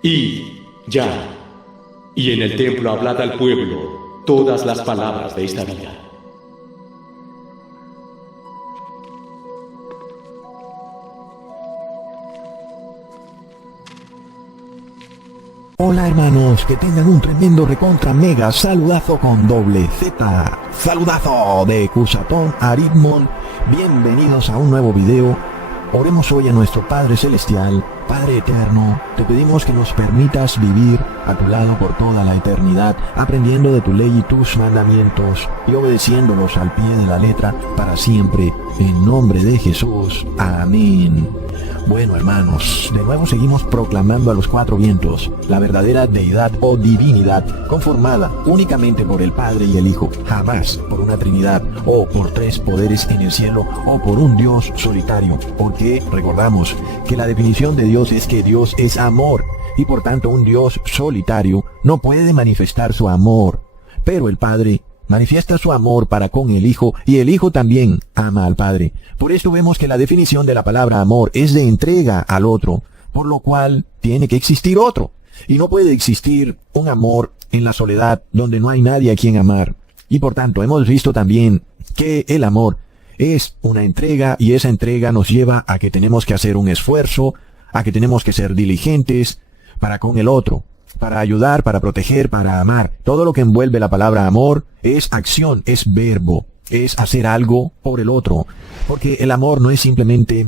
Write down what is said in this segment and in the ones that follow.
Id, ya, y en el templo hablad al pueblo todas las palabras de esta vida. Hola hermanos, que tengan un tremendo recontra mega saludazo con doble Z. Saludazo de Cusatón Aritmon. Bienvenidos a un nuevo video. Oremos hoy a nuestro Padre Celestial, Padre Eterno. Te pedimos que nos permitas vivir a tu lado por toda la eternidad, aprendiendo de tu ley y tus mandamientos y obedeciéndolos al pie de la letra para siempre. En nombre de Jesús. Amén. Bueno hermanos, de nuevo seguimos proclamando a los cuatro vientos la verdadera deidad o divinidad, conformada únicamente por el Padre y el Hijo, jamás por una Trinidad o por tres poderes en el cielo o por un Dios solitario, porque recordamos que la definición de Dios es que Dios es amor y por tanto un Dios solitario no puede manifestar su amor, pero el Padre manifiesta su amor para con el Hijo y el Hijo también ama al Padre. Por esto vemos que la definición de la palabra amor es de entrega al otro, por lo cual tiene que existir otro. Y no puede existir un amor en la soledad donde no hay nadie a quien amar. Y por tanto hemos visto también que el amor es una entrega y esa entrega nos lleva a que tenemos que hacer un esfuerzo, a que tenemos que ser diligentes para con el otro, para ayudar, para proteger, para amar. Todo lo que envuelve la palabra amor es acción, es verbo, es hacer algo por el otro. Porque el amor no es simplemente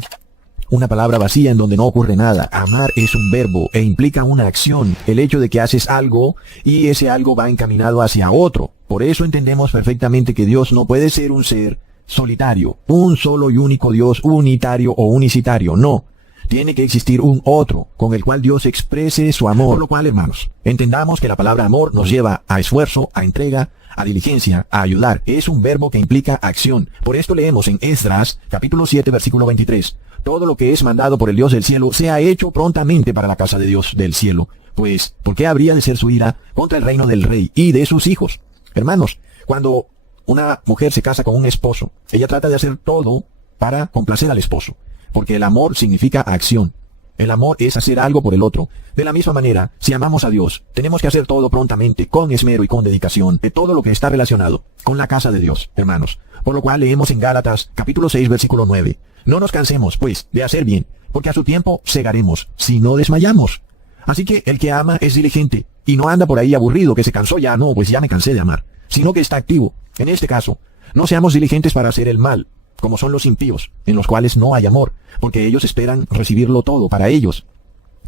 una palabra vacía en donde no ocurre nada. Amar es un verbo e implica una acción, el hecho de que haces algo y ese algo va encaminado hacia otro. Por eso entendemos perfectamente que Dios no puede ser un ser solitario, un solo y único Dios unitario o unicitario, no. Tiene que existir un otro con el cual Dios exprese su amor. Por lo cual, hermanos, entendamos que la palabra amor nos lleva a esfuerzo, a entrega, a diligencia, a ayudar. Es un verbo que implica acción. Por esto leemos en Esdras, capítulo 7, versículo 23. Todo lo que es mandado por el Dios del cielo sea hecho prontamente para la casa de Dios del cielo. Pues, ¿por qué habría de ser su ira contra el reino del rey y de sus hijos? Hermanos, cuando una mujer se casa con un esposo, ella trata de hacer todo para complacer al esposo. Porque el amor significa acción. El amor es hacer algo por el otro. De la misma manera, si amamos a Dios, tenemos que hacer todo prontamente, con esmero y con dedicación, de todo lo que está relacionado con la casa de Dios, hermanos. Por lo cual leemos en Gálatas, capítulo 6, versículo 9. No nos cansemos, pues, de hacer bien, porque a su tiempo segaremos, si no desmayamos. Así que el que ama es diligente, y no anda por ahí aburrido, que se cansó ya, no, pues ya me cansé de amar, sino que está activo. En este caso, no seamos diligentes para hacer el mal, como son los impíos, en los cuales no hay amor, porque ellos esperan recibirlo todo para ellos,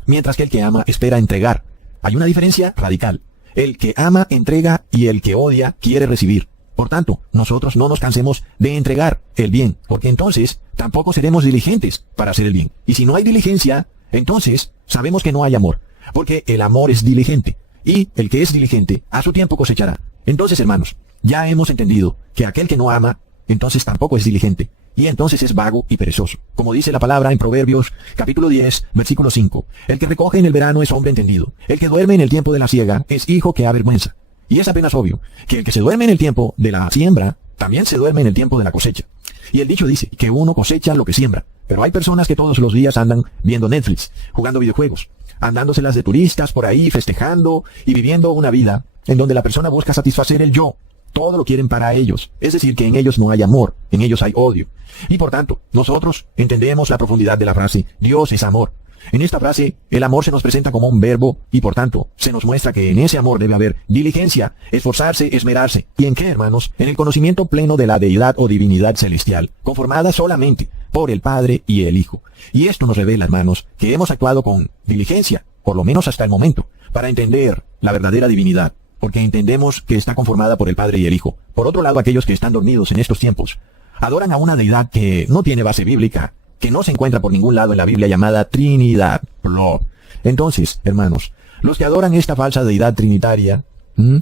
mientras que el que ama espera entregar. Hay una diferencia radical. El que ama entrega y el que odia quiere recibir. Por tanto, nosotros no nos cansemos de entregar el bien, porque entonces tampoco seremos diligentes para hacer el bien. Y si no hay diligencia, entonces sabemos que no hay amor, porque el amor es diligente, y el que es diligente a su tiempo cosechará. Entonces, hermanos, ya hemos entendido que aquel que no ama entonces tampoco es diligente, y entonces es vago y perezoso. Como dice la palabra en Proverbios, capítulo 10, versículo 5. El que recoge en el verano es hombre entendido. El que duerme en el tiempo de la siega es hijo que avergüenza. Y es apenas obvio que el que se duerme en el tiempo de la siembra, también se duerme en el tiempo de la cosecha. Y el dicho dice que uno cosecha lo que siembra. Pero hay personas que todos los días andan viendo Netflix, jugando videojuegos, andándoselas de turistas por ahí, festejando y viviendo una vida en donde la persona busca satisfacer el yo. Todo lo quieren para ellos, es decir, que en ellos no hay amor, en ellos hay odio. Y por tanto, nosotros entendemos la profundidad de la frase, Dios es amor. En esta frase, el amor se nos presenta como un verbo y por tanto, se nos muestra que en ese amor debe haber diligencia, esforzarse, esmerarse. ¿Y en qué, hermanos? En el conocimiento pleno de la deidad o divinidad celestial, conformada solamente por el Padre y el Hijo. Y esto nos revela, hermanos, que hemos actuado con diligencia, por lo menos hasta el momento, para entender la verdadera divinidad, porque entendemos que está conformada por el Padre y el Hijo. Por otro lado, aquellos que están dormidos en estos tiempos, adoran a una deidad que no tiene base bíblica, que no se encuentra por ningún lado en la Biblia, llamada Trinidad. Entonces, hermanos, los que adoran esta falsa deidad trinitaria,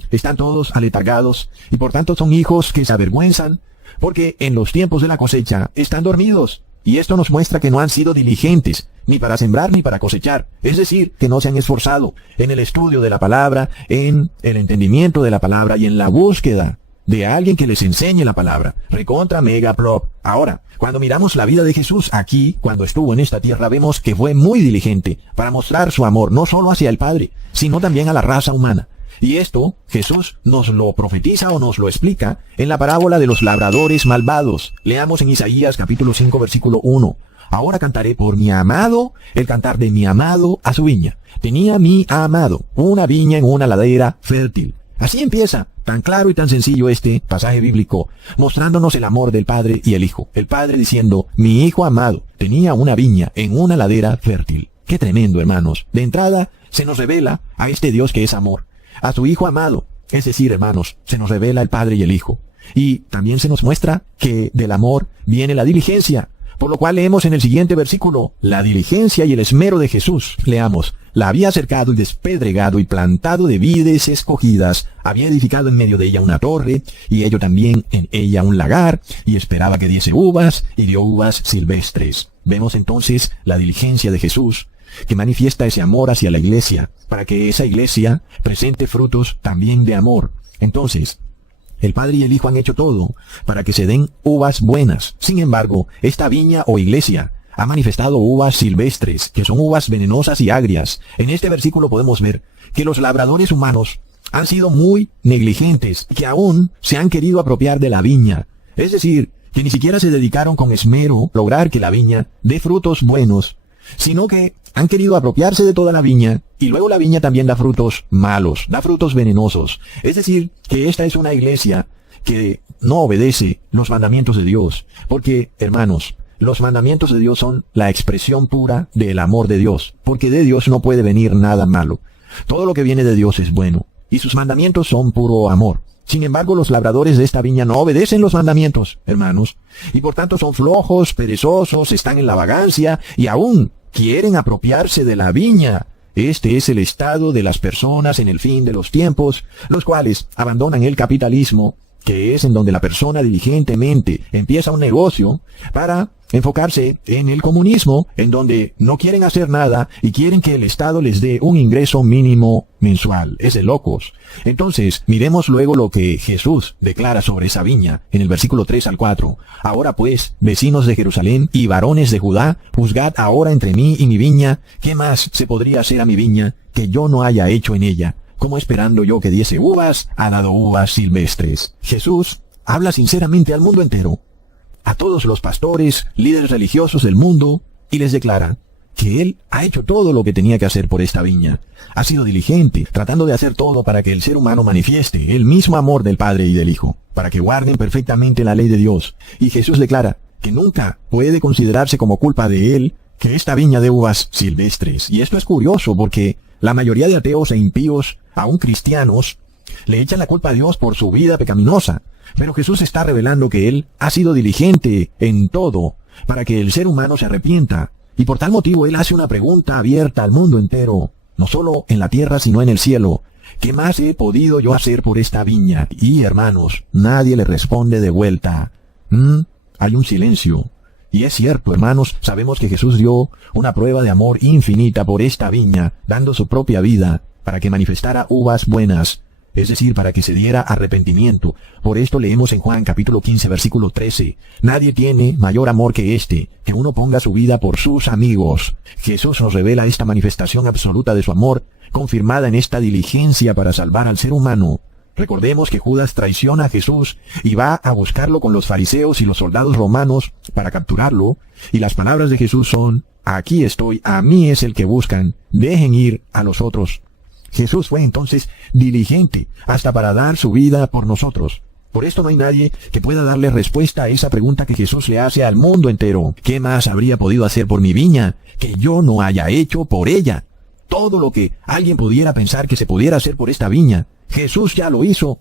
están todos aletargados, y por tanto son hijos que se avergüenzan, porque en los tiempos de la cosecha están dormidos. Y esto nos muestra que no han sido diligentes, ni para sembrar ni para cosechar. Es decir, que no se han esforzado en el estudio de la palabra, en el entendimiento de la palabra y en la búsqueda de alguien que les enseñe la palabra. Recontra mega prop. Ahora, cuando miramos la vida de Jesús aquí, cuando estuvo en esta tierra, vemos que fue muy diligente para mostrar su amor, no solo hacia el Padre, sino también a la raza humana. Y esto, Jesús nos lo profetiza o nos lo explica en la parábola de los labradores malvados. Leamos en Isaías capítulo 5, versículo 1. Ahora cantaré por mi amado, el cantar de mi amado a su viña. Tenía mi amado una viña en una ladera fértil. Así empieza, tan claro y tan sencillo este pasaje bíblico, mostrándonos el amor del Padre y el Hijo. El Padre diciendo, mi Hijo amado tenía una viña en una ladera fértil. Qué tremendo, hermanos. De entrada, se nos revela a este Dios que es amor, a su Hijo amado. Es decir, hermanos, se nos revela el Padre y el Hijo. Y también se nos muestra que del amor viene la diligencia. Por lo cual leemos en el siguiente versículo, la diligencia y el esmero de Jesús. Leamos, la había cercado y despedregado y plantado de vides escogidas, había edificado en medio de ella una torre, y ello también en ella un lagar, y esperaba que diese uvas, y dio uvas silvestres. Vemos entonces la diligencia de Jesús, que manifiesta ese amor hacia la iglesia, para que esa iglesia presente frutos también de amor. Entonces, el Padre y el Hijo han hecho todo para que se den uvas buenas. Sin embargo, esta viña o iglesia ha manifestado uvas silvestres, que son uvas venenosas y agrias. En este versículo podemos ver que los labradores humanos han sido muy negligentes, que aún se han querido apropiar de la viña. Es decir, que ni siquiera se dedicaron con esmero a lograr que la viña dé frutos buenos, sino que han querido apropiarse de toda la viña, y luego la viña también da frutos malos, da frutos venenosos. Es decir, que esta es una iglesia que no obedece los mandamientos de Dios, porque, hermanos, los mandamientos de Dios son la expresión pura del amor de Dios, porque de Dios no puede venir nada malo. Todo lo que viene de Dios es bueno, y sus mandamientos son puro amor. Sin embargo, los labradores de esta viña no obedecen los mandamientos, hermanos, y por tanto son flojos, perezosos, están en la vagancia, y aún quieren apropiarse de la viña. Este es el estado de las personas en el fin de los tiempos, los cuales abandonan el capitalismo, que es en donde la persona diligentemente empieza un negocio, para enfocarse en el comunismo, en donde no quieren hacer nada y quieren que el Estado les dé un ingreso mínimo mensual. Es de locos. Entonces, miremos luego lo que Jesús declara sobre esa viña en el versículo 3 al 4. Ahora pues, vecinos de Jerusalén y varones de Judá, juzgad ahora entre mí y mi viña, ¿qué más se podría hacer a mi viña que yo no haya hecho en ella? Como esperando yo que diese uvas, ha dado uvas silvestres. Jesús habla sinceramente al mundo entero, a todos los pastores, líderes religiosos del mundo, y les declara que Él ha hecho todo lo que tenía que hacer por esta viña. Ha sido diligente, tratando de hacer todo para que el ser humano manifieste el mismo amor del Padre y del Hijo, para que guarden perfectamente la ley de Dios. Y Jesús declara que nunca puede considerarse como culpa de Él que esta viña dé uvas silvestres. Y esto es curioso porque la mayoría de ateos e impíos, aun cristianos, le echan la culpa a Dios por su vida pecaminosa. Pero Jesús está revelando que Él ha sido diligente en todo para que el ser humano se arrepienta. Y por tal motivo Él hace una pregunta abierta al mundo entero, no solo en la tierra sino en el cielo. ¿Qué más he podido yo hacer por esta viña? Y hermanos, nadie le responde de vuelta. Hay un silencio. Y es cierto, hermanos, sabemos que Jesús dio una prueba de amor infinita por esta viña, dando su propia vida para que manifestara uvas buenas. Es decir, para que se diera arrepentimiento. Por esto leemos en Juan capítulo 15, versículo 13. Nadie tiene mayor amor que este, que uno ponga su vida por sus amigos. Jesús nos revela esta manifestación absoluta de su amor, confirmada en esta diligencia para salvar al ser humano. Recordemos que Judas traiciona a Jesús y va a buscarlo con los fariseos y los soldados romanos para capturarlo. Y las palabras de Jesús son, aquí estoy, a mí es el que buscan, dejen ir a los otros. Jesús fue entonces diligente hasta para dar su vida por nosotros. Por esto no hay nadie que pueda darle respuesta a esa pregunta que Jesús le hace al mundo entero. ¿Qué más habría podido hacer por mi viña que yo no haya hecho por ella? Todo lo que alguien pudiera pensar que se pudiera hacer por esta viña, Jesús ya lo hizo.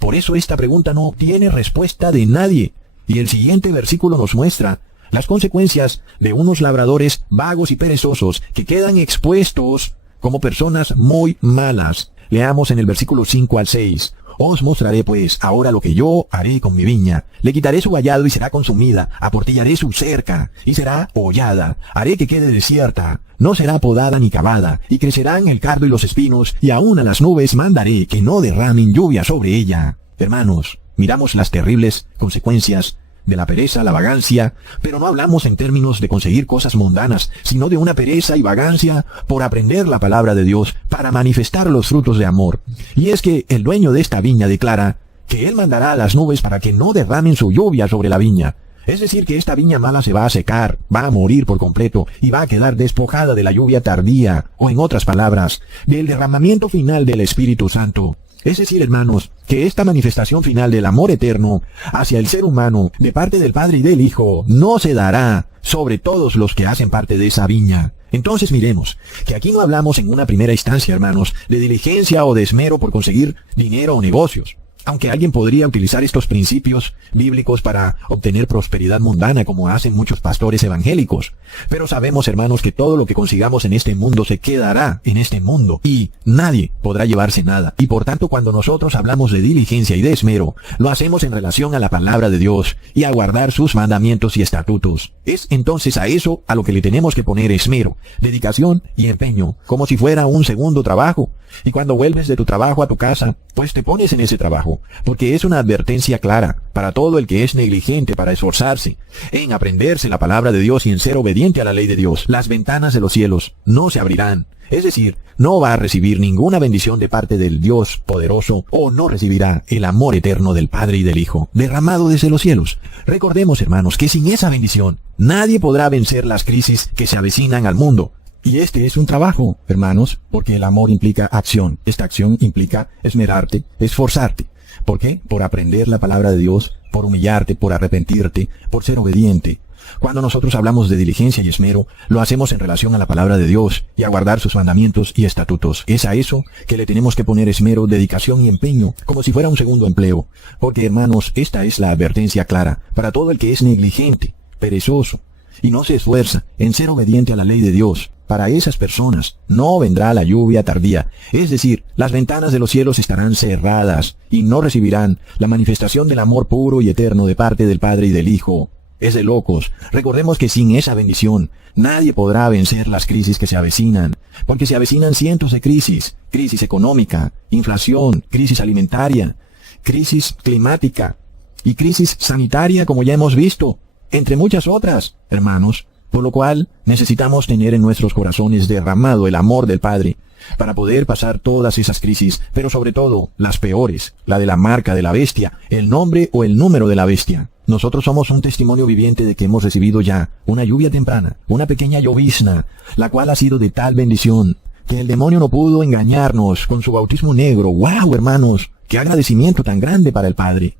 Por eso esta pregunta no tiene respuesta de nadie. Y el siguiente versículo nos muestra las consecuencias de unos labradores vagos y perezosos que quedan expuestos como personas muy malas. Leamos en el versículo 5 al 6. Os mostraré pues ahora lo que yo haré con mi viña. Le quitaré su vallado y será consumida. Aportillaré su cerca y será hollada. Haré que quede desierta. No será podada ni cavada. Y crecerán el cardo y los espinos. Y aún a las nubes mandaré que no derramen lluvia sobre ella. Hermanos, miramos las terribles consecuencias de la pereza, la vagancia, pero no hablamos en términos de conseguir cosas mundanas, sino de una pereza y vagancia por aprender la palabra de Dios para manifestar los frutos de amor. Y es que el dueño de esta viña declara que él mandará a las nubes para que no derramen su lluvia sobre la viña. Es decir, que esta viña mala se va a secar, va a morir por completo y va a quedar despojada de la lluvia tardía, o en otras palabras, del derramamiento final del Espíritu Santo. Es decir, hermanos, que esta manifestación final del amor eterno hacia el ser humano de parte del Padre y del Hijo no se dará sobre todos los que hacen parte de esa viña. Entonces miremos, que aquí no hablamos en una primera instancia, hermanos, de diligencia o de esmero por conseguir dinero o negocios. Aunque alguien podría utilizar estos principios bíblicos para obtener prosperidad mundana como hacen muchos pastores evangélicos. Pero sabemos, hermanos, que todo lo que consigamos en este mundo se quedará en este mundo y nadie podrá llevarse nada. Y por tanto, cuando nosotros hablamos de diligencia y de esmero, lo hacemos en relación a la palabra de Dios y a guardar sus mandamientos y estatutos. Es entonces a eso a lo que le tenemos que poner esmero, dedicación y empeño, como si fuera un segundo trabajo. Y cuando vuelves de tu trabajo a tu casa, pues te pones en ese trabajo, porque es una advertencia clara para todo el que es negligente para esforzarse en aprenderse la palabra de Dios y en ser obediente a la ley de Dios. Las ventanas de los cielos no se abrirán, es decir, no va a recibir ninguna bendición de parte del Dios poderoso o no recibirá el amor eterno del Padre y del Hijo derramado desde los cielos. Recordemos, hermanos, que sin esa bendición nadie podrá vencer las crisis que se avecinan al mundo. Y este es un trabajo, hermanos, porque el amor implica acción. Esta acción implica esmerarte, esforzarte. ¿Por qué? Por aprender la palabra de Dios, por humillarte, por arrepentirte, por ser obediente. Cuando nosotros hablamos de diligencia y esmero, lo hacemos en relación a la palabra de Dios y a guardar sus mandamientos y estatutos. Es a eso que le tenemos que poner esmero, dedicación y empeño, como si fuera un segundo empleo. Porque, hermanos, esta es la advertencia clara para todo el que es negligente, perezoso, y no se esfuerza en ser obediente a la ley de Dios. Para esas personas no vendrá la lluvia tardía, es decir, las ventanas de los cielos estarán cerradas y no recibirán la manifestación del amor puro y eterno de parte del Padre y del Hijo. Es de locos. Recordemos que sin esa bendición nadie podrá vencer las crisis que se avecinan, porque se avecinan cientos de crisis: crisis económica, inflación, crisis alimentaria, crisis climática y crisis sanitaria, como ya hemos visto, entre muchas otras, hermanos. Por lo cual necesitamos tener en nuestros corazones derramado el amor del Padre para poder pasar todas esas crisis, pero sobre todo las peores, la de la marca de la bestia, el nombre o el número de la bestia. Nosotros somos un testimonio viviente de que hemos recibido ya una lluvia temprana, una pequeña llovizna, la cual ha sido de tal bendición que el demonio no pudo engañarnos con su bautismo negro. ¡Wow, hermanos! ¡Qué agradecimiento tan grande para el Padre!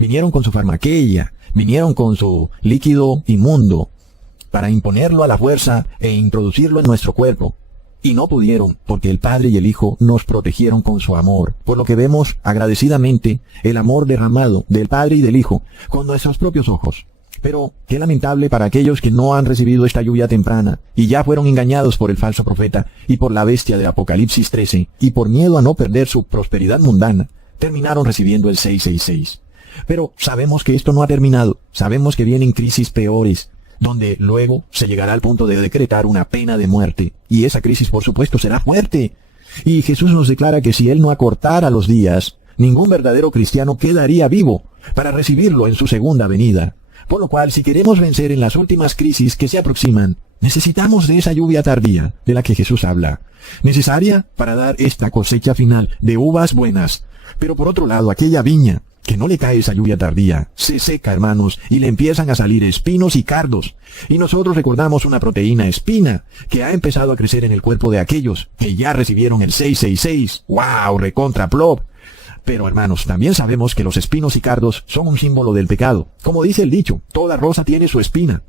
Vinieron con su farmaqueia, vinieron con su líquido inmundo, para imponerlo a la fuerza e introducirlo en nuestro cuerpo. Y no pudieron, porque el Padre y el Hijo nos protegieron con su amor. Por lo que vemos agradecidamente el amor derramado del Padre y del Hijo con nuestros propios ojos. Pero qué lamentable para aquellos que no han recibido esta lluvia temprana y ya fueron engañados por el falso profeta y por la bestia de Apocalipsis 13, y por miedo a no perder su prosperidad mundana, terminaron recibiendo el 666. Pero sabemos que esto no ha terminado. Sabemos que vienen crisis peores, donde luego se llegará al punto de decretar una pena de muerte. Y esa crisis, por supuesto, será fuerte. Y Jesús nos declara que si Él no acortara los días, ningún verdadero cristiano quedaría vivo para recibirlo en su segunda venida. Por lo cual, si queremos vencer en las últimas crisis que se aproximan, necesitamos de esa lluvia tardía de la que Jesús habla, necesaria para dar esta cosecha final de uvas buenas. Pero por otro lado, aquella viña que no le cae esa lluvia tardía, se seca, hermanos, y le empiezan a salir espinos y cardos. Y nosotros recordamos una proteína espina que ha empezado a crecer en el cuerpo de aquellos que ya recibieron el 666. ¡Wow! Recontra plop. Pero, hermanos, también sabemos que los espinos y cardos son un símbolo del pecado. Como dice el dicho, toda rosa tiene su espina.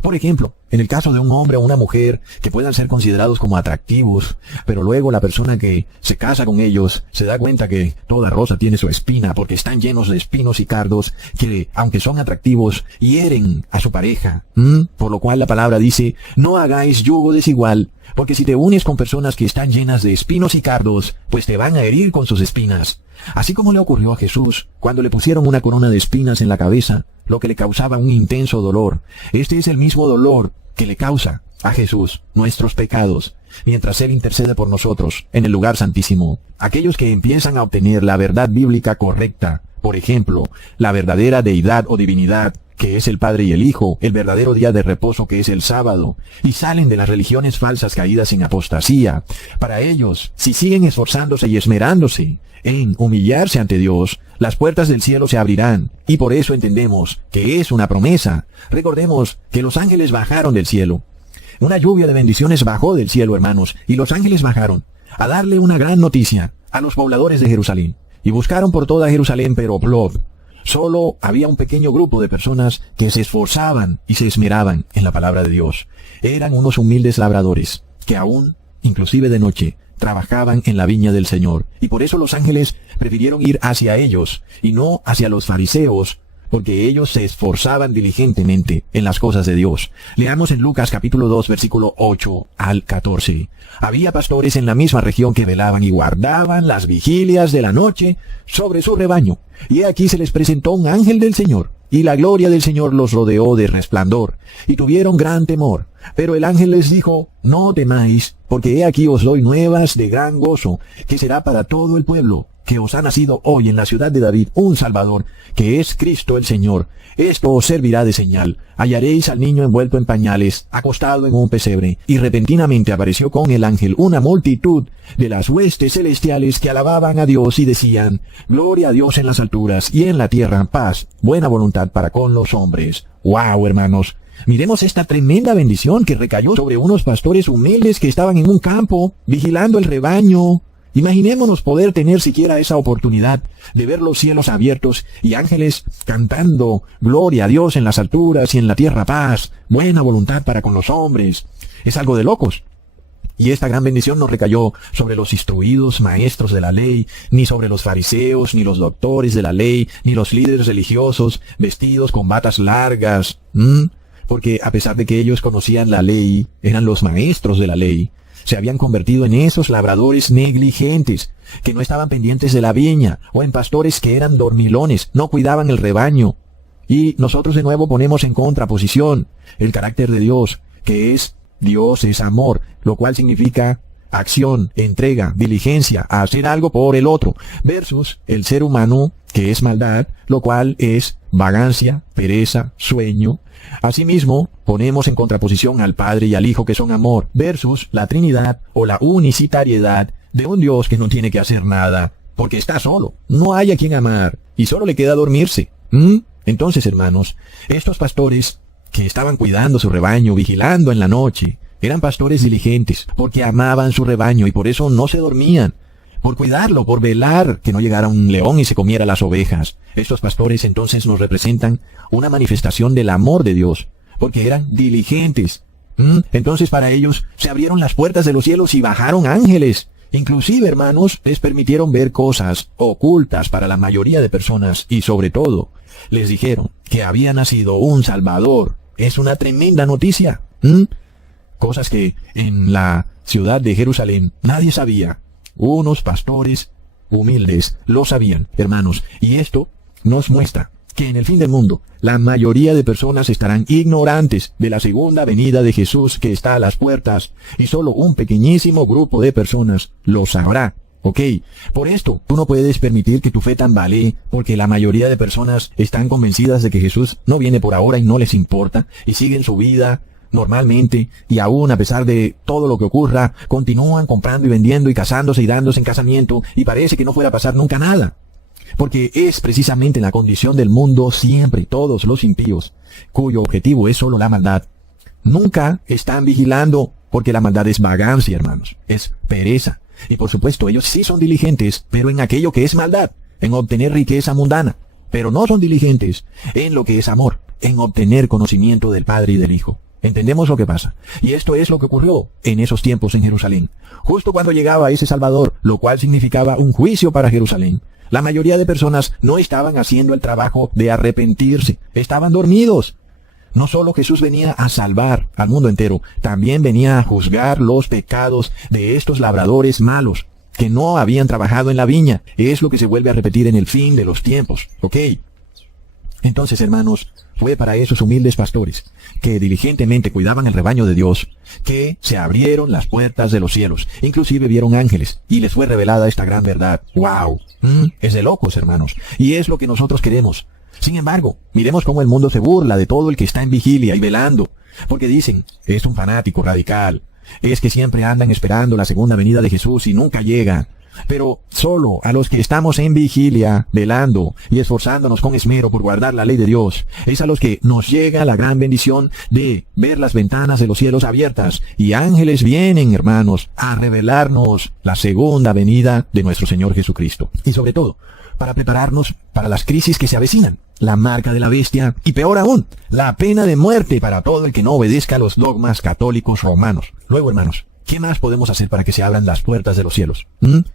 Por ejemplo, en el caso de un hombre o una mujer que puedan ser considerados como atractivos, pero luego la persona que se casa con ellos se da cuenta que toda rosa tiene su espina porque están llenos de espinos y cardos que, aunque son atractivos, hieren a su pareja. Por lo cual la palabra dice, no hagáis yugo desigual, porque si te unes con personas que están llenas de espinos y cardos, pues te van a herir con sus espinas. Así como le ocurrió a Jesús cuando le pusieron una corona de espinas en la cabeza, lo que le causaba un intenso dolor. Este es el mismo dolor que le causa a Jesús nuestros pecados. mientras Él intercede por nosotros en el lugar santísimo. Aquellos que empiezan a obtener la verdad bíblica correcta, por ejemplo, la verdadera deidad o divinidad, que es el Padre y el Hijo, el verdadero día de reposo que es el sábado, y salen de las religiones falsas caídas en apostasía. Para ellos, si siguen esforzándose y esmerándose en humillarse ante Dios, las puertas del cielo se abrirán, y por eso entendemos que es una promesa. Recordemos que los ángeles bajaron del cielo. Una lluvia de bendiciones bajó del cielo, hermanos, y los ángeles bajaron a darle una gran noticia a los pobladores de Jerusalén. Y buscaron por toda Jerusalén, pero plop. Solo había un pequeño grupo de personas que se esforzaban y se esmeraban en la palabra de Dios. Eran unos humildes labradores que aún, inclusive de noche, trabajaban en la viña del Señor. Y por eso los ángeles prefirieron ir hacia ellos y no hacia los fariseos, porque ellos se esforzaban diligentemente en las cosas de Dios. Leamos en Lucas capítulo 2, versículo 8 al 14. Había pastores en la misma región que velaban y guardaban las vigilias de la noche sobre su rebaño. Y aquí se les presentó un ángel del Señor, y la gloria del Señor los rodeó de resplandor, y tuvieron gran temor. Pero el ángel les dijo, no temáis, porque he aquí os doy nuevas de gran gozo, que será para todo el pueblo, que os ha nacido hoy en la ciudad de David un Salvador, que es Cristo el Señor. Esto os servirá de señal. Hallaréis al niño envuelto en pañales, acostado en un pesebre. Y repentinamente apareció con el ángel una multitud de las huestes celestiales que alababan a Dios y decían, gloria a Dios en las alturas, y en la tierra paz, buena voluntad para con los hombres. ¡Wow, hermanos! Miremos esta tremenda bendición que recayó sobre unos pastores humildes que estaban en un campo, vigilando el rebaño. Imaginémonos poder tener siquiera esa oportunidad de ver los cielos abiertos y ángeles cantando gloria a Dios en las alturas y en la tierra paz, buena voluntad para con los hombres. Es algo de locos. Y esta gran bendición no recayó sobre los instruidos maestros de la ley, ni sobre los fariseos, ni los doctores de la ley, ni los líderes religiosos vestidos con batas largas. Porque a pesar de que ellos conocían la ley, eran los maestros de la ley, se habían convertido en esos labradores negligentes, que no estaban pendientes de la viña, o en pastores que eran dormilones, no cuidaban el rebaño. Y nosotros de nuevo ponemos en contraposición el carácter de Dios, que es Dios es amor, lo cual significa acción, entrega, diligencia, a hacer algo por el otro, versus el ser humano, que es maldad, lo cual es vagancia, pereza, sueño. Asimismo, ponemos en contraposición al Padre y al Hijo que son amor, versus la Trinidad o la unicitariedad de un Dios que no tiene que hacer nada, porque está solo, no hay a quien amar, y solo le queda dormirse. Entonces, hermanos, estos pastores que estaban cuidando su rebaño, vigilando en la noche, eran pastores diligentes, porque amaban su rebaño y por eso no se dormían, por cuidarlo, por velar que no llegara un león y se comiera las ovejas. Estos pastores entonces nos representan una manifestación del amor de Dios, porque eran diligentes. Entonces para ellos se abrieron las puertas de los cielos y bajaron ángeles. Inclusive, hermanos, les permitieron ver cosas ocultas para la mayoría de personas y sobre todo, les dijeron que había nacido un Salvador. Es una tremenda noticia. Cosas que en la ciudad de Jerusalén nadie sabía. Unos pastores humildes lo sabían, hermanos, y esto nos muestra que en el fin del mundo la mayoría de personas estarán ignorantes de la segunda venida de Jesús que está a las puertas, y solo un pequeñísimo grupo de personas lo sabrá. ¿Ok? Por esto, tú no puedes permitir que tu fe tambalee, porque la mayoría de personas están convencidas de que Jesús no viene por ahora y no les importa, y siguen su vida normalmente, y aún a pesar de todo lo que ocurra, continúan comprando y vendiendo y casándose y dándose en casamiento, y parece que no fuera a pasar nunca nada. Porque es precisamente la condición del mundo siempre, todos los impíos, cuyo objetivo es solo la maldad. Nunca están vigilando, porque la maldad es vagancia, hermanos, es pereza. Y por supuesto, ellos sí son diligentes, pero en aquello que es maldad, en obtener riqueza mundana. Pero no son diligentes en lo que es amor, en obtener conocimiento del Padre y del Hijo. ¿Entendemos lo que pasa? Y esto es lo que ocurrió en esos tiempos en Jerusalén. Justo cuando llegaba ese Salvador, lo cual significaba un juicio para Jerusalén, la mayoría de personas no estaban haciendo el trabajo de arrepentirse, estaban dormidos. No solo Jesús venía a salvar al mundo entero, también venía a juzgar los pecados de estos labradores malos, que no habían trabajado en la viña. Es lo que se vuelve a repetir en el fin de los tiempos. ¿Ok? Entonces, hermanos, fue para esos humildes pastores, que diligentemente cuidaban el rebaño de Dios, que se abrieron las puertas de los cielos. Inclusive vieron ángeles, y les fue revelada esta gran verdad. ¡Wow! Es de locos, hermanos. Y es lo que nosotros queremos. Sin embargo, miremos cómo el mundo se burla de todo el que está en vigilia y velando. Porque dicen, es un fanático radical. Es que siempre andan esperando la segunda venida de Jesús y nunca llega. Pero solo a los que estamos en vigilia, velando y esforzándonos con esmero por guardar la ley de Dios, es a los que nos llega la gran bendición de ver las ventanas de los cielos abiertas y ángeles vienen, hermanos, a revelarnos la segunda venida de nuestro Señor Jesucristo. Y sobre todo, para prepararnos para las crisis que se avecinan, la marca de la bestia y peor aún, la pena de muerte para todo el que no obedezca a los dogmas católicos romanos. Luego, hermanos, ¿qué más podemos hacer para que se abran las puertas de los cielos?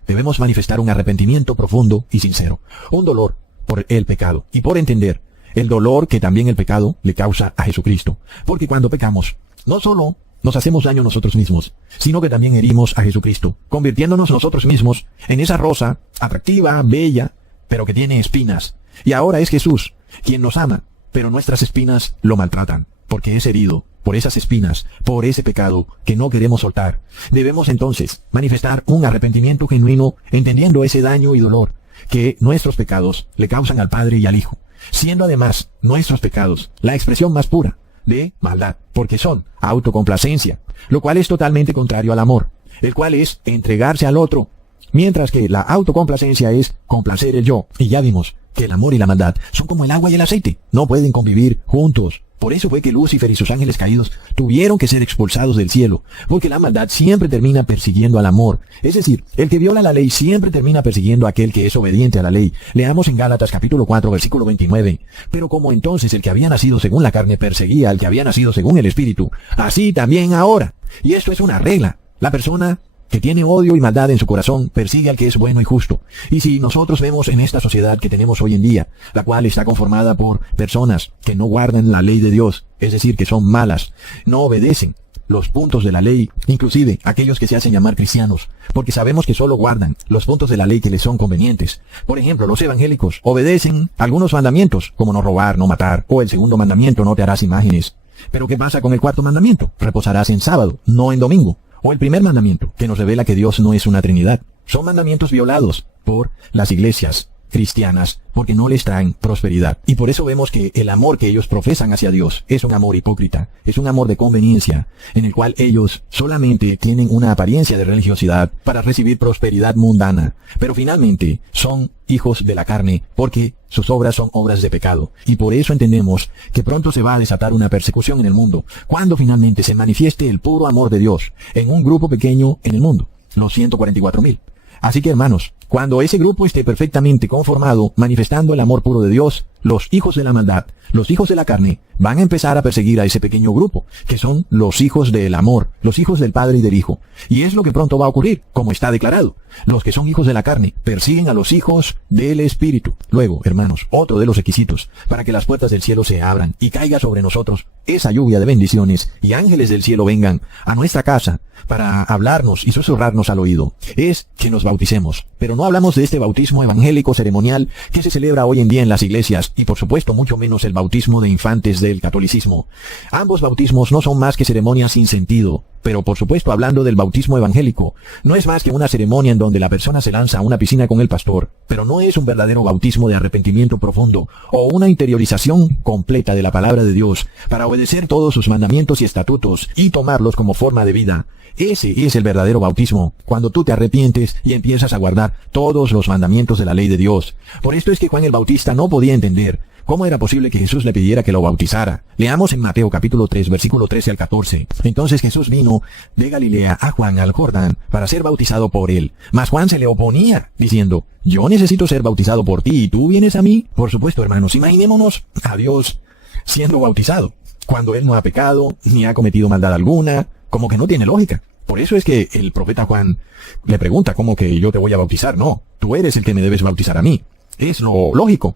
Debemos manifestar un arrepentimiento profundo y sincero, un dolor por el pecado y por entender el dolor que también el pecado le causa a Jesucristo. Porque cuando pecamos, no solo nos hacemos daño nosotros mismos, sino que también herimos a Jesucristo, convirtiéndonos nosotros mismos en esa rosa atractiva, bella, pero que tiene espinas. Y ahora es Jesús quien nos ama, pero nuestras espinas lo maltratan, porque es herido por esas espinas, por ese pecado que no queremos soltar. Debemos entonces manifestar un arrepentimiento genuino, entendiendo ese daño y dolor que nuestros pecados le causan al Padre y al Hijo, siendo además nuestros pecados la expresión más pura de maldad, porque son autocomplacencia, lo cual es totalmente contrario al amor, el cual es entregarse al otro, mientras que la autocomplacencia es complacer el yo. Y ya vimos que el amor y la maldad son como el agua y el aceite, no pueden convivir juntos. Por eso fue que Lucifer y sus ángeles caídos tuvieron que ser expulsados del cielo, porque la maldad siempre termina persiguiendo al amor. Es decir, el que viola la ley siempre termina persiguiendo a aquel que es obediente a la ley. Leamos en Gálatas capítulo 4, versículo 29. Pero como entonces el que había nacido según la carne perseguía al que había nacido según el Espíritu, así también ahora. Y esto es una regla. La persona que tiene odio y maldad en su corazón persigue al que es bueno y justo. Y si nosotros vemos en esta sociedad que tenemos hoy en día, la cual está conformada por personas que no guardan la ley de Dios, es decir, que son malas, no obedecen los puntos de la ley, inclusive aquellos que se hacen llamar cristianos, porque sabemos que solo guardan los puntos de la ley que les son convenientes. Por ejemplo, los evangélicos obedecen algunos mandamientos, como no robar, no matar, o el segundo mandamiento, no te harás imágenes. Pero ¿qué pasa con el cuarto mandamiento? Reposarás en sábado, no en domingo. O el primer mandamiento, que nos revela que Dios no es una Trinidad. Son mandamientos violados por las iglesias cristianas, porque no les traen prosperidad. Y por eso vemos que el amor que ellos profesan hacia Dios es un amor hipócrita, es un amor de conveniencia, en el cual ellos solamente tienen una apariencia de religiosidad para recibir prosperidad mundana, pero finalmente son hijos de la carne, porque sus obras son obras de pecado. Y por eso entendemos que pronto se va a desatar una persecución en el mundo, cuando finalmente se manifieste el puro amor de Dios en un grupo pequeño en el mundo, los 144,000. Así que, hermanos, cuando ese grupo esté perfectamente conformado, manifestando el amor puro de Dios, los hijos de la maldad, los hijos de la carne, van a empezar a perseguir a ese pequeño grupo, que son los hijos del amor, los hijos del Padre y del Hijo. Y es lo que pronto va a ocurrir, como está declarado. Los que son hijos de la carne persiguen a los hijos del Espíritu. Luego, hermanos, otro de los requisitos para que las puertas del cielo se abran y caiga sobre nosotros esa lluvia de bendiciones y ángeles del cielo vengan a nuestra casa para hablarnos y susurrarnos al oído, es que nos bauticemos. Pero no hablamos de este bautismo evangélico ceremonial que se celebra hoy en día en las iglesias, y por supuesto mucho menos el bautismo de infantes del catolicismo. Ambos bautismos no son más que ceremonias sin sentido, pero por supuesto hablando del bautismo evangélico, no es más que una ceremonia en donde la persona se lanza a una piscina con el pastor, pero no es un verdadero bautismo de arrepentimiento profundo, o una interiorización completa de la palabra de Dios, para obedecer todos sus mandamientos y estatutos, y tomarlos como forma de vida. Ese es el verdadero bautismo, cuando tú te arrepientes y empiezas a guardar todos los mandamientos de la ley de Dios. Por esto es que Juan el Bautista no podía entender cómo era posible que Jesús le pidiera que lo bautizara. Leamos en Mateo capítulo 3, versículo 13 al 14. Entonces Jesús vino de Galilea a Juan al Jordán para ser bautizado por él. Mas Juan se le oponía, diciendo, yo necesito ser bautizado por ti, ¿y tú vienes a mí? Por supuesto, hermanos, imaginémonos a Dios siendo bautizado, cuando él no ha pecado, ni ha cometido maldad alguna. Como que no tiene lógica. Por eso es que el profeta Juan le pregunta, ¿cómo que yo te voy a bautizar? No, tú eres el que me debes bautizar a mí. Es lo lógico.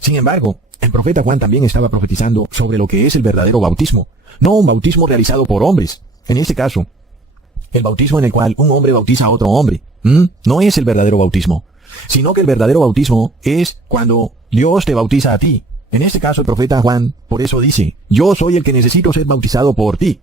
Sin embargo, el profeta Juan también estaba profetizando sobre lo que es el verdadero bautismo. No un bautismo realizado por hombres. En este caso, el bautismo en el cual un hombre bautiza a otro hombre. No es el verdadero bautismo. Sino que el verdadero bautismo es cuando Dios te bautiza a ti. En este caso el profeta Juan, por eso dice, yo soy el que necesito ser bautizado por ti.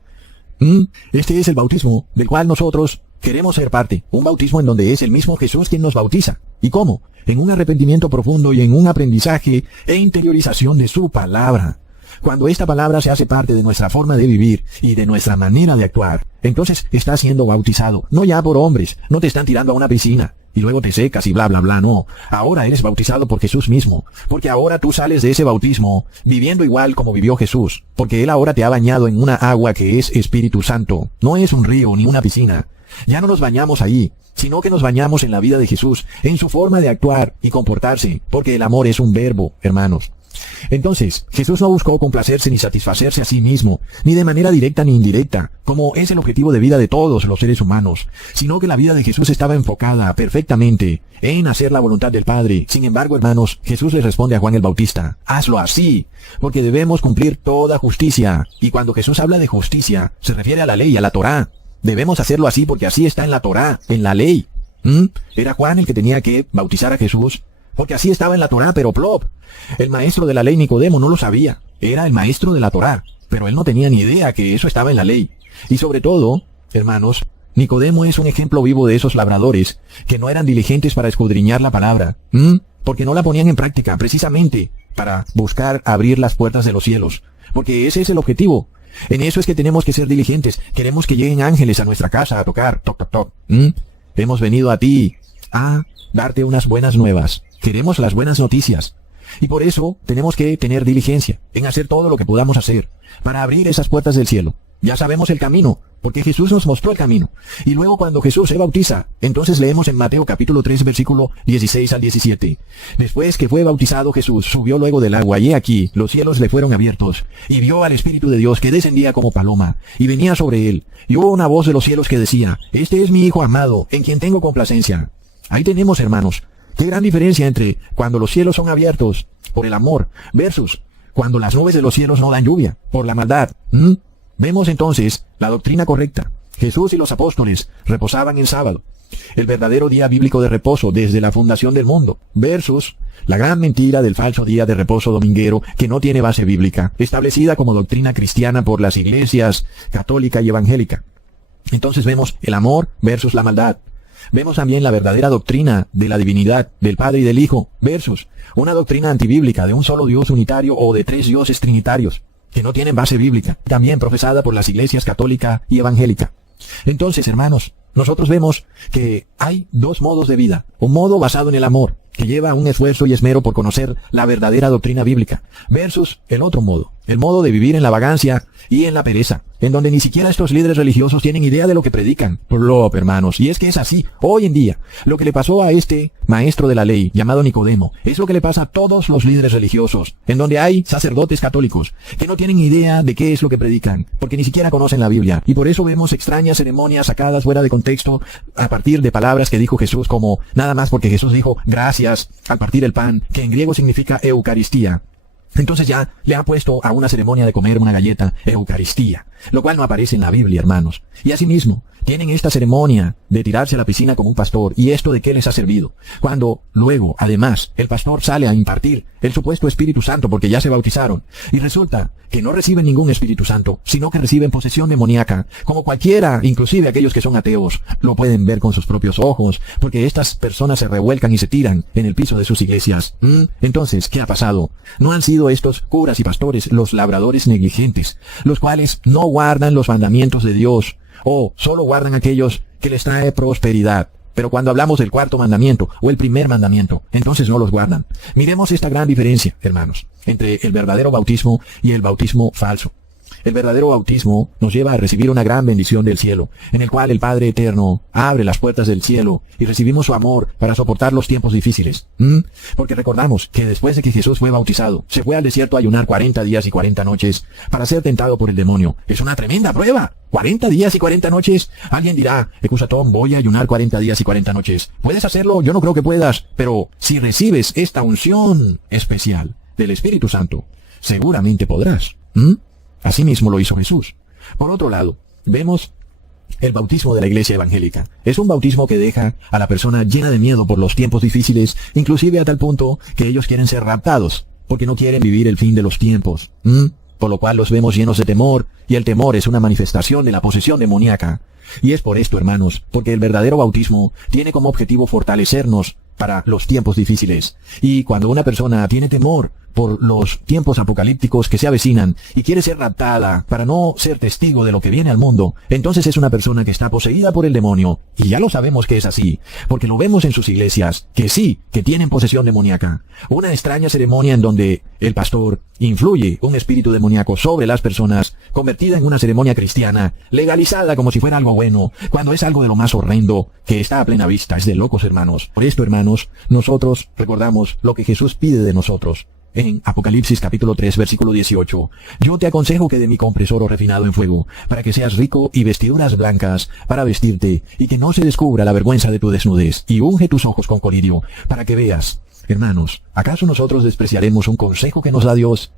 Este es el bautismo del cual nosotros queremos ser parte. Un bautismo en donde es el mismo Jesús quien nos bautiza. ¿Y cómo? En un arrepentimiento profundo y en un aprendizaje e interiorización de su palabra. Cuando esta palabra se hace parte de nuestra forma de vivir y de nuestra manera de actuar, entonces estás siendo bautizado, no ya por hombres, no te están tirando a una piscina y luego te secas y bla bla bla, no. Ahora eres bautizado por Jesús mismo, porque ahora tú sales de ese bautismo viviendo igual como vivió Jesús, porque Él ahora te ha bañado en una agua que es Espíritu Santo, no es un río ni una piscina. Ya no nos bañamos ahí, sino que nos bañamos en la vida de Jesús, en su forma de actuar y comportarse, porque el amor es un verbo, hermanos. Entonces, Jesús no buscó complacerse ni satisfacerse a sí mismo, ni de manera directa ni indirecta, como es el objetivo de vida de todos los seres humanos, sino que la vida de Jesús estaba enfocada perfectamente en hacer la voluntad del Padre. Sin embargo, hermanos, Jesús le responde a Juan el Bautista, hazlo así, porque debemos cumplir toda justicia. Y cuando Jesús habla de justicia, se refiere a la ley, a la Torá. Debemos hacerlo así porque así está en la Torá, en la ley. Era Juan el que tenía que bautizar a Jesús, porque así estaba en la Torá, pero plop. El maestro de la ley Nicodemo no lo sabía. Era el maestro de la Torá, pero él no tenía ni idea que eso estaba en la ley. Y sobre todo, hermanos, Nicodemo es un ejemplo vivo de esos labradores que no eran diligentes para escudriñar la palabra, porque no la ponían en práctica, precisamente para buscar abrir las puertas de los cielos, porque ese es el objetivo. En eso es que tenemos que ser diligentes. Queremos que lleguen ángeles a nuestra casa a tocar, toc, toc, toc. Hemos venido a ti a darte unas buenas nuevas. Queremos las buenas noticias. Y por eso tenemos que tener diligencia en hacer todo lo que podamos hacer para abrir esas puertas del cielo. Ya sabemos el camino, porque Jesús nos mostró el camino. Y luego cuando Jesús se bautiza, entonces leemos en Mateo capítulo 3, versículo 16 al 17. Después que fue bautizado Jesús, subió luego del agua, y aquí los cielos le fueron abiertos, y vio al Espíritu de Dios que descendía como paloma, y venía sobre él. Y hubo una voz de los cielos que decía, este es mi Hijo amado, en quien tengo complacencia. Ahí tenemos, hermanos, qué gran diferencia entre cuando los cielos son abiertos por el amor, versus cuando las nubes de los cielos no dan lluvia, por la maldad. Vemos entonces la doctrina correcta. Jesús y los apóstoles reposaban en sábado, el verdadero día bíblico de reposo desde la fundación del mundo, versus la gran mentira del falso día de reposo dominguero que no tiene base bíblica, establecida como doctrina cristiana por las iglesias católica y evangélica. Entonces vemos el amor versus la maldad. Vemos también la verdadera doctrina de la divinidad del Padre y del Hijo, versus una doctrina antibíblica de un solo Dios unitario o de tres dioses trinitarios, que no tienen base bíblica, también profesada por las iglesias católica y evangélica. Entonces, hermanos, nosotros vemos que hay dos modos de vida. Un modo basado en el amor, que lleva un esfuerzo y esmero por conocer la verdadera doctrina bíblica, versus el otro modo, el modo de vivir en la vagancia y en la pereza, en donde ni siquiera estos líderes religiosos tienen idea de lo que predican. Plop, hermanos, y es que es así, hoy en día, lo que le pasó a este maestro de la ley, llamado Nicodemo, es lo que le pasa a todos los líderes religiosos, en donde hay sacerdotes católicos, que no tienen idea de qué es lo que predican, porque ni siquiera conocen la Biblia, y por eso vemos extrañas ceremonias sacadas fuera de contexto, a partir de palabras que dijo Jesús, como nada más porque Jesús dijo, gracias, al partir el pan, que en griego significa Eucaristía. Entonces ya le ha puesto a una ceremonia de comer una galleta Eucaristía, lo cual no aparece en la Biblia, hermanos. Y asimismo, tienen esta ceremonia de tirarse a la piscina como un pastor, ¿y esto de qué les ha servido? Cuando luego, además, el pastor sale a impartir el supuesto Espíritu Santo porque ya se bautizaron, y resulta que no reciben ningún Espíritu Santo, sino que reciben posesión demoníaca, como cualquiera, inclusive aquellos que son ateos, lo pueden ver con sus propios ojos, porque estas personas se revuelcan y se tiran en el piso de sus iglesias. Entonces, ¿qué ha pasado? No han sido estos curas y pastores los labradores negligentes, los cuales no guardan los mandamientos de Dios, o solo guardan aquellos que les trae prosperidad. Pero cuando hablamos del cuarto mandamiento, o el primer mandamiento, entonces no los guardan. Miremos esta gran diferencia, hermanos, entre el verdadero bautismo y el bautismo falso. El verdadero bautismo nos lleva a recibir una gran bendición del cielo, en el cual el Padre Eterno abre las puertas del cielo y recibimos su amor para soportar los tiempos difíciles. Porque recordamos que después de que Jesús fue bautizado, se fue al desierto a ayunar 40 días y 40 noches para ser tentado por el demonio. Es una tremenda prueba. 40 días y 40 noches. Alguien dirá, Ecusatón, voy a ayunar 40 días y 40 noches. ¿Puedes hacerlo? Yo no creo que puedas. Pero si recibes esta unción especial del Espíritu Santo, seguramente podrás. Asimismo lo hizo Jesús. Por otro lado, vemos el bautismo de la iglesia evangélica. Es un bautismo que deja a la persona llena de miedo por los tiempos difíciles, inclusive a tal punto que ellos quieren ser raptados. porque no quieren vivir el fin de los tiempos. Por lo cual los vemos llenos de temor, y el temor es una manifestación de la posesión demoníaca. Y es por esto, hermanos, porque el verdadero bautismo tiene como objetivo fortalecernos para los tiempos difíciles. Y cuando una persona tiene temor por los tiempos apocalípticos que se avecinan y quiere ser raptada para no ser testigo de lo que viene al mundo, entonces es una persona que está poseída por el demonio. Y ya lo sabemos que es así, porque lo vemos en sus iglesias, que sí, que tienen posesión demoníaca. Una extraña ceremonia en donde el pastor influye un espíritu demoníaco sobre las personas, convertida en una ceremonia cristiana, legalizada como si fuera algo bueno, cuando es algo de lo más horrendo, que está a plena vista. Es de locos, hermanos. Por esto, hermanos, nosotros recordamos lo que Jesús pide de nosotros. En Apocalipsis capítulo 3, versículo 18, yo te aconsejo que de mí compres oro refinado en fuego, para que seas rico, y vestiduras blancas para vestirte, y que no se descubra la vergüenza de tu desnudez, y unge tus ojos con colirio, para que veas. Hermanos, ¿acaso nosotros despreciaremos un consejo que nos da Dios?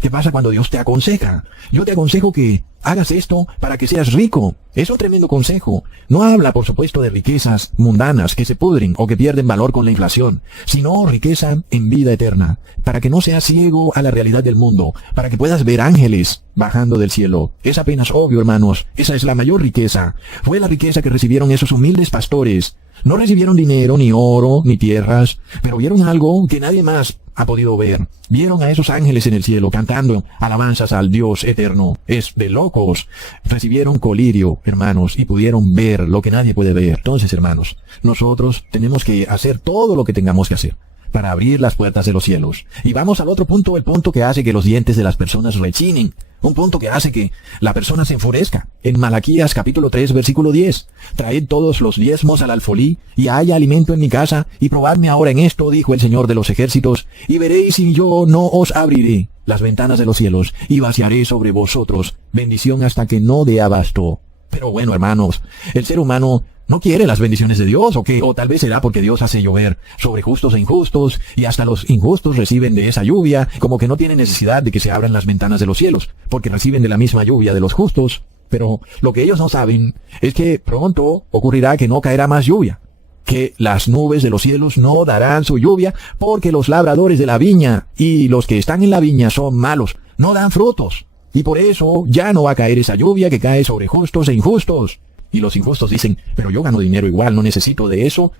¿Qué pasa cuando Dios te aconseja? Yo te aconsejo que hagas esto para que seas rico. Es un tremendo consejo. No habla, por supuesto, de riquezas mundanas que se pudren o que pierden valor con la inflación, sino riqueza en vida eterna, para que no seas ciego a la realidad del mundo, para que puedas ver ángeles bajando del cielo. Es apenas obvio, hermanos. Esa es la mayor riqueza. Fue la riqueza que recibieron esos humildes pastores. No recibieron dinero, ni oro, ni tierras, pero vieron algo que nadie más ha podido ver. Vieron a esos ángeles en el cielo cantando alabanzas al Dios eterno. Es de locos. Recibieron colirio, hermanos, y pudieron ver lo que nadie puede ver. Entonces, hermanos, nosotros tenemos que hacer todo lo que tengamos que hacer para abrir las puertas de los cielos. Y vamos al otro punto, el punto que hace que los dientes de las personas rechinen. Un punto que hace que la persona se enfurezca. En Malaquías capítulo 3, versículo 10. Traed todos los diezmos al alfolí, y haya alimento en mi casa, y probadme ahora en esto, dijo el Señor de los ejércitos, y veréis si yo no os abriré las ventanas de los cielos, y vaciaré sobre vosotros bendición hasta que no dé abasto. Pero bueno, hermanos, el ser humano no quiere las bendiciones de Dios, ¿o qué? O tal vez será porque Dios hace llover sobre justos e injustos, y hasta los injustos reciben de esa lluvia, como que no tienen necesidad de que se abran las ventanas de los cielos, porque reciben de la misma lluvia de los justos. Pero lo que ellos no saben es que pronto ocurrirá que no caerá más lluvia, que las nubes de los cielos no darán su lluvia, porque los labradores de la viña y los que están en la viña son malos, no dan frutos, y por eso ya no va a caer esa lluvia que cae sobre justos e injustos. Y los injustos dicen, pero yo gano dinero igual, no necesito de eso.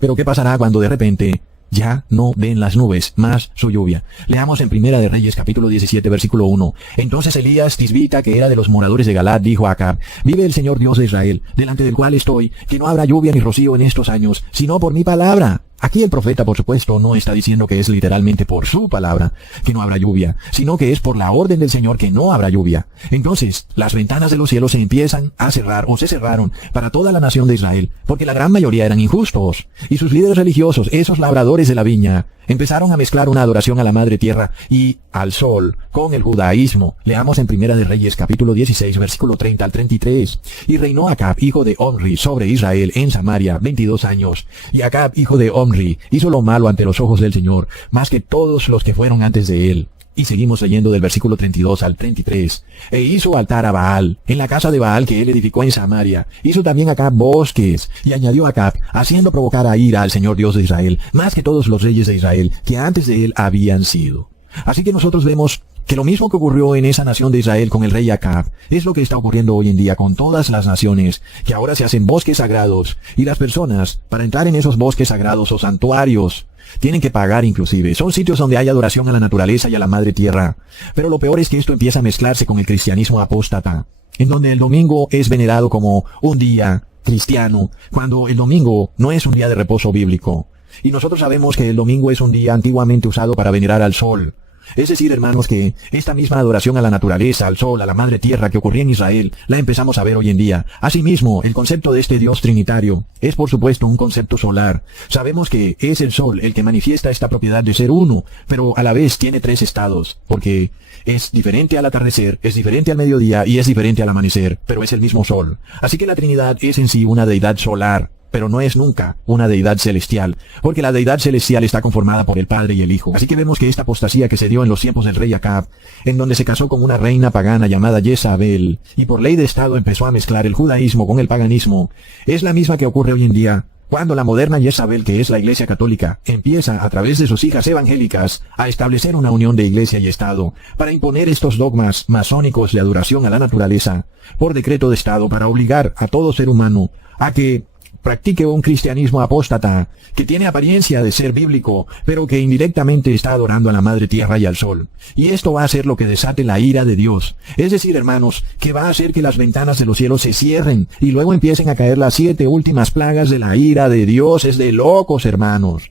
Pero ¿qué pasará cuando de repente ya no den las nubes más su lluvia? Leamos en Primera de Reyes capítulo 17 versículo 1. Entonces Elías Tisbita, que era de los moradores de Galaad, dijo a Acab, vive el Señor Dios de Israel, delante del cual estoy, que no habrá lluvia ni rocío en estos años, sino por mi palabra. Aquí el profeta, por supuesto, no está diciendo que es literalmente por su palabra que no habrá lluvia, sino que es por la orden del Señor que no habrá lluvia. Entonces, las ventanas de los cielos se empiezan a cerrar, o se cerraron, para toda la nación de Israel, porque la gran mayoría eran injustos. Y sus líderes religiosos, esos labradores de la viña, empezaron a mezclar una adoración a la madre tierra y al sol con el judaísmo. Leamos en Primera de Reyes capítulo 16 versículo 30 al 33. Y reinó Acab, hijo de Omri, sobre Israel en Samaria 22 años. Y Acab, hijo de Omri, hizo lo malo ante los ojos del Señor, más que todos los que fueron antes de él. Y seguimos leyendo del versículo 32 al 33. E hizo altar a Baal, en la casa de Baal que él edificó en Samaria. Hizo también Acab bosques, y añadió Acab, haciendo provocar a ira al Señor Dios de Israel, más que todos los reyes de Israel, que antes de él habían sido. Así que nosotros vemos que lo mismo que ocurrió en esa nación de Israel con el rey Acab, es lo que está ocurriendo hoy en día con todas las naciones, que ahora se hacen bosques sagrados, y las personas, para entrar en esos bosques sagrados o santuarios, tienen que pagar inclusive. Son sitios donde hay adoración a la naturaleza y a la madre tierra. Pero lo peor es que esto empieza a mezclarse con el cristianismo apóstata, en donde el domingo es venerado como un día cristiano, cuando el domingo no es un día de reposo bíblico. Y nosotros sabemos que el domingo es un día antiguamente usado para venerar al sol. Es decir, hermanos, que esta misma adoración a la naturaleza, al sol, a la madre tierra que ocurría en Israel, la empezamos a ver hoy en día. Asimismo, el concepto de este Dios trinitario es por supuesto un concepto solar. Sabemos que es el sol el que manifiesta esta propiedad de ser uno, pero a la vez tiene tres estados, porque es diferente al atardecer, es diferente al mediodía y es diferente al amanecer, pero es el mismo sol. Así que la Trinidad es en sí una deidad solar, pero no es nunca una deidad celestial, porque la deidad celestial está conformada por el Padre y el Hijo. Así que vemos que esta apostasía que se dio en los tiempos del rey Acab, en donde se casó con una reina pagana llamada Jezabel, y por ley de Estado empezó a mezclar el judaísmo con el paganismo, es la misma que ocurre hoy en día Cuando la moderna Jezabel, que es la Iglesia Católica, empieza a través de sus hijas evangélicas a establecer una unión de Iglesia y Estado para imponer estos dogmas masónicos de adoración a la naturaleza por decreto de Estado para obligar a todo ser humano a que practique un cristianismo apóstata que tiene apariencia de ser bíblico, pero que indirectamente está adorando a la Madre Tierra y al Sol. Y esto va a ser lo que desate la ira de Dios. Es decir, hermanos, que va a hacer que las ventanas de los cielos se cierren y luego empiecen a caer las 7 últimas plagas de la ira de Dios. Es de locos, hermanos.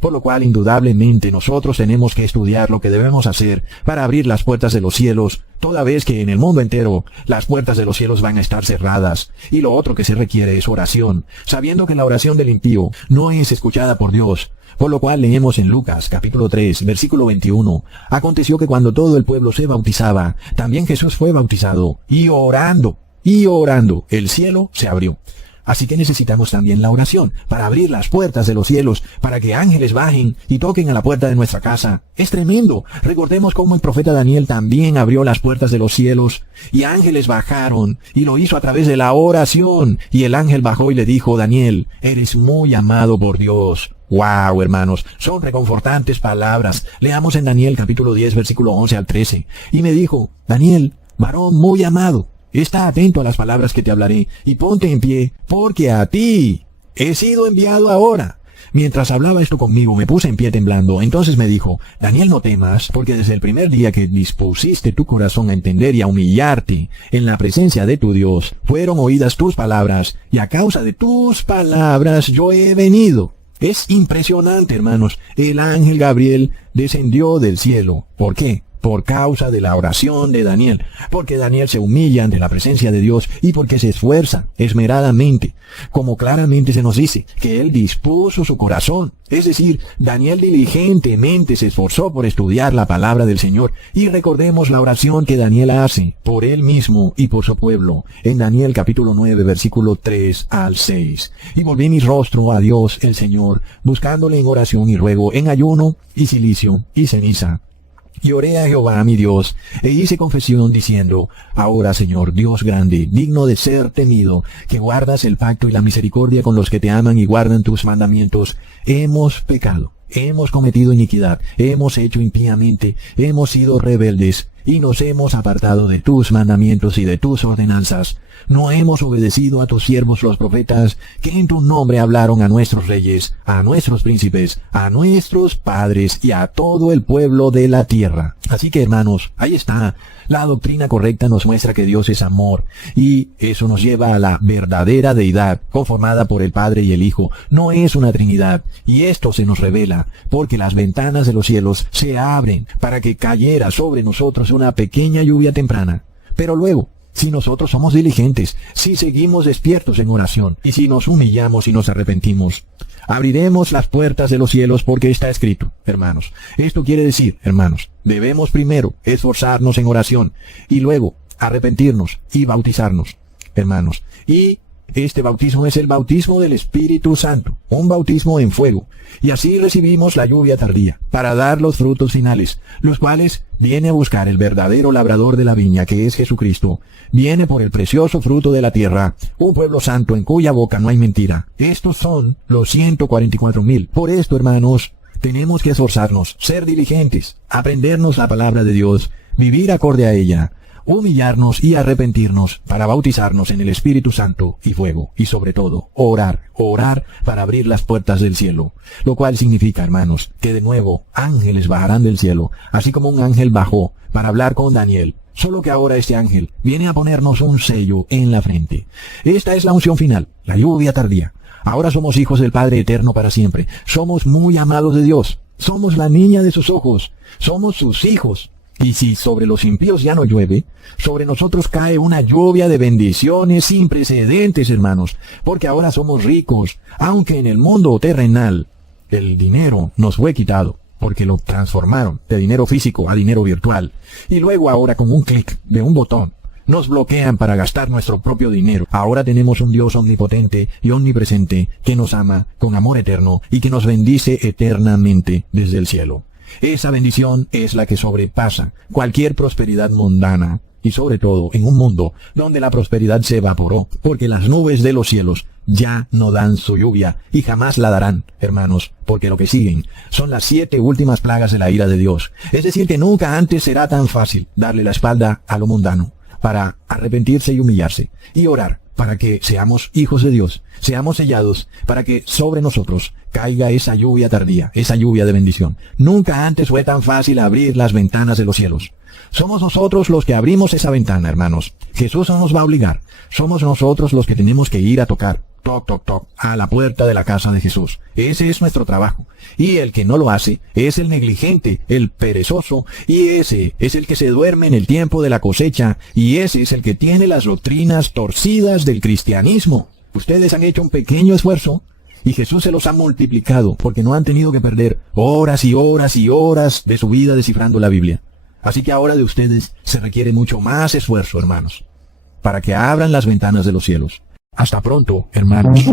Por lo cual, indudablemente, nosotros tenemos que estudiar lo que debemos hacer para abrir las puertas de los cielos, toda vez que en el mundo entero las puertas de los cielos van a estar cerradas. Y lo otro que se requiere es oración, sabiendo que la oración del impío no es escuchada por Dios. Por lo cual leemos en Lucas, capítulo 3, versículo 21. Aconteció que cuando todo el pueblo se bautizaba, también Jesús fue bautizado, y orando, el cielo se abrió. Así que necesitamos también la oración para abrir las puertas de los cielos, para que ángeles bajen y toquen a la puerta de nuestra casa. Es tremendo. Recordemos cómo el profeta Daniel también abrió las puertas de los cielos y ángeles bajaron y lo hizo a través de la oración. Y el ángel bajó y le dijo: Daniel, eres muy amado por Dios. ¡Wow, hermanos! Son reconfortantes palabras. Leamos en Daniel capítulo 10, versículo 11 al 13. Y me dijo: Daniel, varón muy amado, está atento a las palabras que te hablaré, y ponte en pie, porque a ti he sido enviado ahora. Mientras hablaba esto conmigo, me puse en pie temblando. Entonces me dijo: Daniel, no temas, porque desde el primer día que dispusiste tu corazón a entender y a humillarte en la presencia de tu Dios, fueron oídas tus palabras, y a causa de tus palabras yo he venido. Es impresionante, hermanos. El ángel Gabriel descendió del cielo. ¿Por qué? Por causa de la oración de Daniel, porque Daniel se humilla ante la presencia de Dios y porque se esfuerza esmeradamente, como claramente se nos dice, que él dispuso su corazón. Es decir, Daniel diligentemente se esforzó por estudiar la palabra del Señor. Y recordemos la oración que Daniel hace por él mismo y por su pueblo, en Daniel capítulo 9, versículo 3 al 6. Y volví mi rostro a Dios el Señor, buscándole en oración y ruego, en ayuno y cilicio y ceniza. Y oré a Jehová mi Dios, e hice confesión diciendo: Ahora, Señor, Dios grande, digno de ser temido, que guardas el pacto y la misericordia con los que te aman y guardan tus mandamientos, hemos pecado, hemos cometido iniquidad, hemos hecho impíamente, hemos sido rebeldes, y nos hemos apartado de tus mandamientos y de tus ordenanzas. No hemos obedecido a tus siervos los profetas, que en tu nombre hablaron a nuestros reyes, a nuestros príncipes, a nuestros padres y a todo el pueblo de la tierra. Así que, hermanos, ahí está. La doctrina correcta nos muestra que Dios es amor, y eso nos lleva a la verdadera deidad, conformada por el Padre y el Hijo. No es una Trinidad, y esto se nos revela, porque las ventanas de los cielos se abren para que cayera sobre nosotros una pequeña lluvia temprana. Pero luego, si nosotros somos diligentes, si seguimos despiertos en oración, y si nos humillamos y nos arrepentimos, abriremos las puertas de los cielos, porque está escrito, hermanos. Esto quiere decir, hermanos, debemos primero esforzarnos en oración, y luego arrepentirnos y bautizarnos, hermanos. Y este bautismo es el bautismo del Espíritu Santo, un bautismo en fuego. Y así recibimos la lluvia tardía, para dar los frutos finales, los cuales viene a buscar el verdadero labrador de la viña, que es Jesucristo. Viene por el precioso fruto de la tierra, un pueblo santo en cuya boca no hay mentira. Estos son los 144,000. Por esto, hermanos, tenemos que esforzarnos, ser diligentes, aprendernos la palabra de Dios, vivir acorde a ella, humillarnos y arrepentirnos para bautizarnos en el Espíritu Santo y fuego, y sobre todo, orar para abrir las puertas del cielo, lo cual significa, hermanos, que de nuevo ángeles bajarán del cielo, así como un ángel bajó para hablar con Daniel, solo que ahora este ángel viene a ponernos un sello en la frente. Esta es la unción final, la lluvia tardía. Ahora somos hijos del Padre eterno para siempre, somos muy amados de Dios, somos la niña de sus ojos, somos sus hijos. Y si sobre los impíos ya no llueve, sobre nosotros cae una lluvia de bendiciones sin precedentes, hermanos, porque ahora somos ricos, aunque en el mundo terrenal el dinero nos fue quitado, porque lo transformaron de dinero físico a dinero virtual. Y luego ahora con un clic de un botón nos bloquean para gastar nuestro propio dinero. Ahora tenemos un Dios omnipotente y omnipresente que nos ama con amor eterno y que nos bendice eternamente desde el cielo. Esa bendición es la que sobrepasa cualquier prosperidad mundana, y sobre todo en un mundo donde la prosperidad se evaporó, porque las nubes de los cielos ya no dan su lluvia y jamás la darán, hermanos, porque lo que siguen son las 7 últimas plagas de la ira de Dios. Es decir, que nunca antes será tan fácil darle la espalda a lo mundano para arrepentirse y humillarse y orar para que seamos hijos de Dios, seamos sellados, para que sobre nosotros caiga esa lluvia tardía, esa lluvia de bendición. Nunca antes fue tan fácil abrir las ventanas de los cielos. Somos nosotros los que abrimos esa ventana, hermanos. Jesús no nos va a obligar. Somos nosotros los que tenemos que ir a tocar, toc, toc, toc, a la puerta de la casa de Jesús. Ese es nuestro trabajo. Y el que no lo hace es el negligente, el perezoso, y ese es el que se duerme en el tiempo de la cosecha, y ese es el que tiene las doctrinas torcidas del cristianismo. Ustedes han hecho un pequeño esfuerzo, y Jesús se los ha multiplicado, porque no han tenido que perder horas y horas y horas de su vida descifrando la Biblia. Así que ahora de ustedes se requiere mucho más esfuerzo, hermanos, para que abran las ventanas de los cielos. Hasta pronto, hermanos.